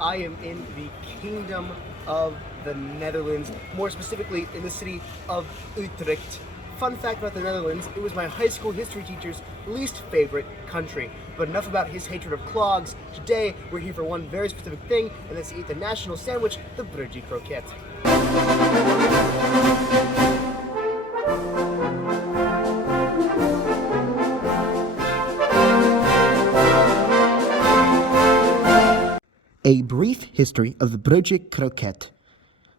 I am in the Kingdom of the Netherlands, more specifically in the city of Utrecht. Fun fact about the Netherlands, it was my high school history teacher's least favorite country. But enough about his hatred of clogs. Today, we're here for one very specific thing, and that's to eat the national sandwich, the Broodjie croquette. A brief history of the Broodjie croquette.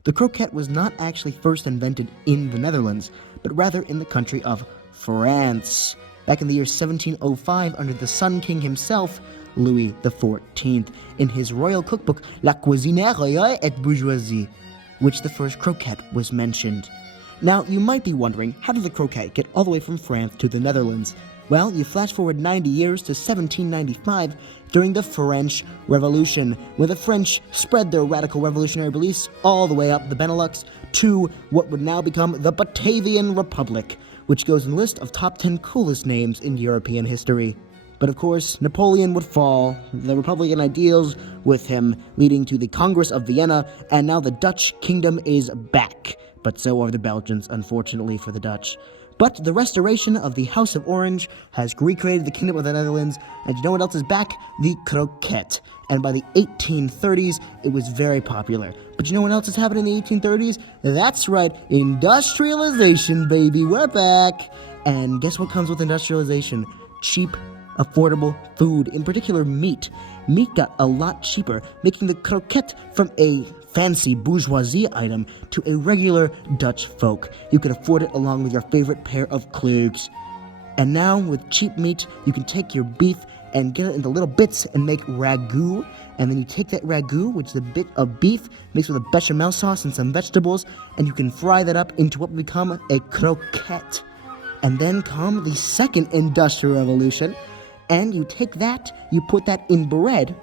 The croquette was not actually first invented in the Netherlands, but rather in the country of France, back in the year 1705 under the Sun King himself, Louis XIV, in his royal cookbook La Cuisine Royale et Bourgeoisie, which the first croquette was mentioned. Now, you might be wondering, how did the croquette get all the way from France to the Netherlands? Well, you flash forward 90 years to 1795 during the French Revolution, where the French spread their radical revolutionary beliefs all the way up the Benelux to what would now become the Batavian Republic, which goes in the list of top 10 coolest names in European history. But of course, Napoleon would fall, the Republican ideals with him, leading to the Congress of Vienna, and now the Dutch kingdom is back. But so are the Belgians, unfortunately for the Dutch. But the restoration of the House of Orange has recreated the Kingdom of the Netherlands, and you know what else is back? The croquette. And by the 1830s, it was very popular. But you know what else has happened in the 1830s? That's right, industrialization, baby, we're back! And guess what comes with industrialization? Cheap, affordable food, in particular meat. Meat got a lot cheaper, making the croquette from a fancy bourgeoisie item to a regular Dutch folk. You could afford it along with your favorite pair of clogs. And now, with cheap meat, you can take your beef and get it into little bits and make ragout. And then you take that ragout, which is a bit of beef, mixed with a bechamel sauce and some vegetables, and you can fry that up into what will become a croquette. And then come the second industrial revolution, and you take that, you put that in bread,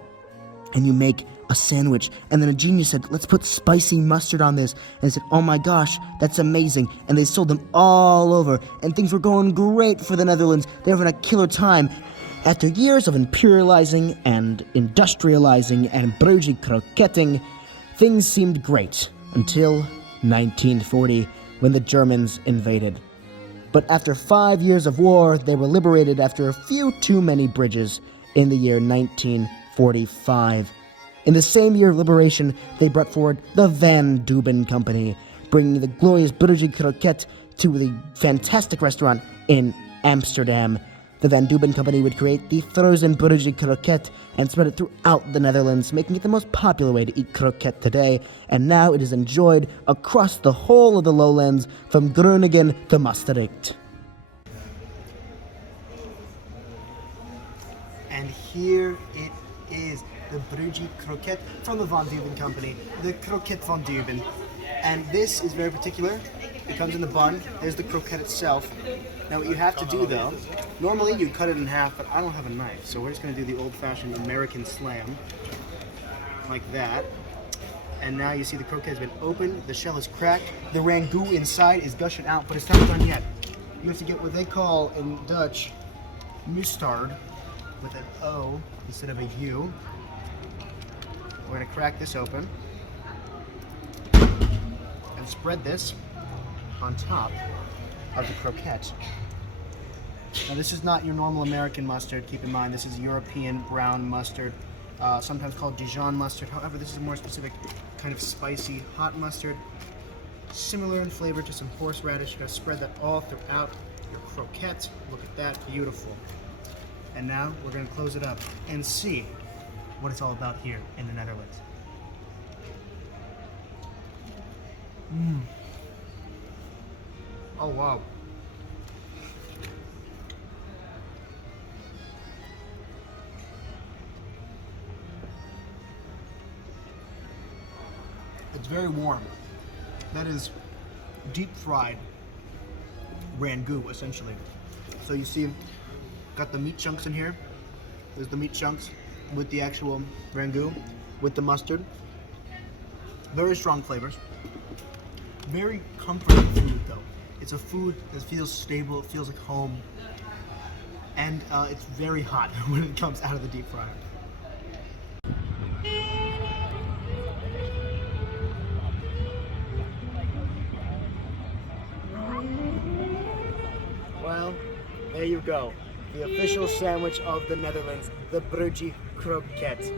and you make a sandwich. And then a genius said, let's put spicy mustard on this. And they said, oh my gosh, that's amazing. And they sold them all over, and things were going great for the Netherlands. They were having a killer time. After years of imperializing and industrializing and Broodjie croquetting, things seemed great until 1940, when the Germans invaded. But after 5 years of war, they were liberated after a few too many bridges in the year 1945. In the same year of liberation, they brought forward the Van Deuben Company, bringing the glorious Broodjie croquette to the fantastic restaurant in Amsterdam. The Van Deuben Company would create the frozen Broodjie croquette and spread it throughout the Netherlands, making it the most popular way to eat croquette today, and now it is enjoyed across the whole of the lowlands, from Groningen to Maastricht. And here it is, the Broodjie croquette from the Van Deuben Company, the Croquette Van Deuben. And this is very particular. It comes in the bun. There's the croquette itself. Now what you have to do though, normally you cut it in half, but I don't have a knife, so we're just going to do the old-fashioned American slam, like that. And now you see the croquette has been opened, the shell is cracked, the ragout inside is gushing out, but it's not done yet. You have to get what they call in Dutch, mustard, with an O instead of a U. We're going to crack this open and spread this on top of the croquette. Now this is not your normal American mustard, keep in mind this is European brown mustard, sometimes called Dijon mustard. However, this is a more specific kind of spicy hot mustard, similar in flavor to some horseradish. You're going to spread that all throughout your croquette. Look at that, beautiful. And now we're going to close it up and see what it's all about here in the Netherlands. Oh wow. It's very warm. That is deep fried ragout, essentially. So you see, got the meat chunks in here. There's the meat chunks with the actual ragout, with the mustard. Very strong flavors. Very comforting food though. It's a food that feels stable, it feels like home, and it's very hot when it comes out of the deep fryer. you go. The official sandwich of the Netherlands, the Broodjie croquette.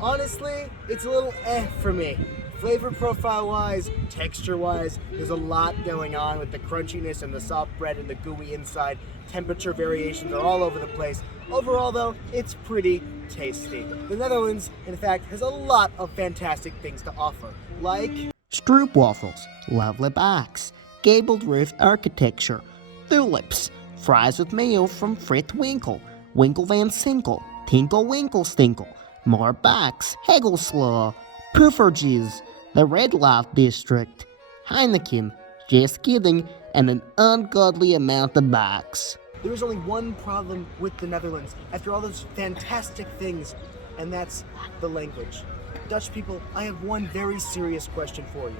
Honestly, it's a little for me. Flavor profile wise, texture wise, there's a lot going on with the crunchiness and the soft bread and the gooey inside. Temperature variations are all over the place. Overall though, it's pretty tasty. The Netherlands, in fact, has a lot of fantastic things to offer, like Stroopwafels, lovely backs, gabled roof architecture, tulips, fries with mayo from Frit Winkel, Winkel van Sinkel, Tinkle Winkle Stinkle, more backs, Hegelslaw, Puffertjes, the Red Light District, Heineken, just kidding, and an ungodly amount of backs. there is only one problem with the Netherlands after all those fantastic things, and that's the language. Dutch people, I have one very serious question for you.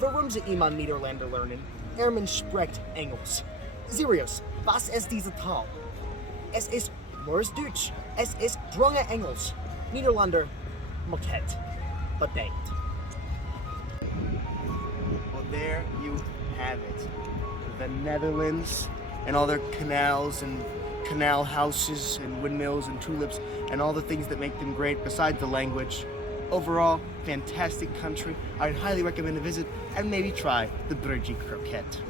Waarom ze iemand Nederlander lernen? Spricht Engels. Serieus, was ist diese Taal? Es ist Deutsch. Es ist dronge Engels. Nederlander moket. Bedankt. Well, there you have it. The Netherlands and all their canals and canal houses and windmills and tulips and all the things that make them great besides the language. Overall, fantastic country. I'd highly recommend a visit and maybe try the Broodjie croquette.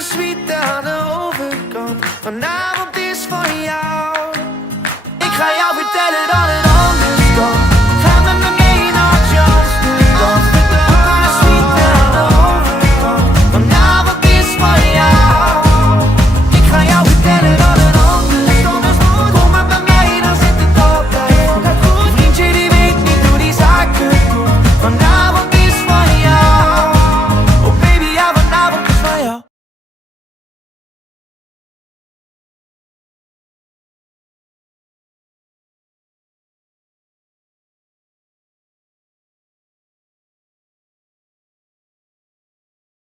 Sweet down de overkant. Vanavond is van jou.